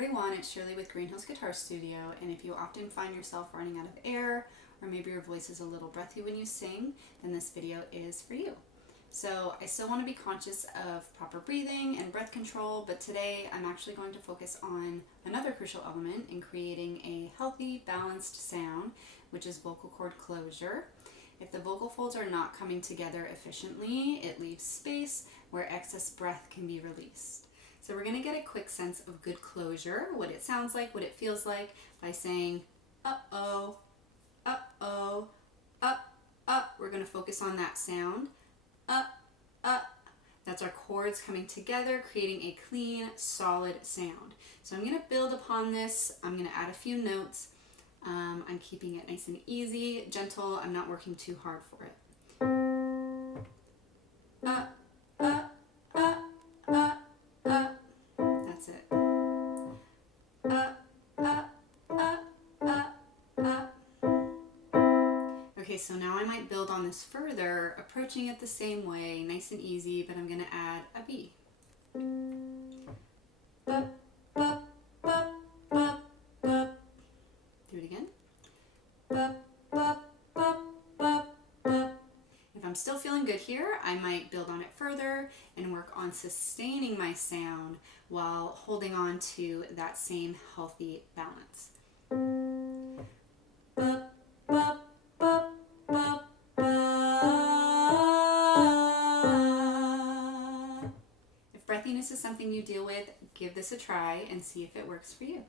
everyone, it's Shirley with Green Hills Guitar Studio, and if you often find yourself running out of air, or maybe your voice is a little breathy when you sing, then this video is for you. So I still want to be conscious of proper breathing and breath control, but today I'm actually going to focus on another crucial element in creating a healthy, balanced sound, which is vocal cord closure. If the vocal folds are not coming together efficiently, it leaves space where excess breath can be released. So we're going to get a quick sense of good closure, what it sounds like, what it feels like, by saying, uh-oh, uh-oh, up. We're going to focus on that sound. That's our chords coming together, creating a clean, solid sound. So I'm going to build upon this. I'm going to add a few notes. I'm keeping it nice and easy, gentle. I'm not working too hard for it. That's it. Okay, so now I might build on this further, approaching it the same way, nice and easy, but I'm going to add a B. Do it again. If I'm still feeling good here, I might build on it further and work on sustaining my sound while holding on to that same healthy balance. If breathiness is something you deal with, give this a try and see if it works for you.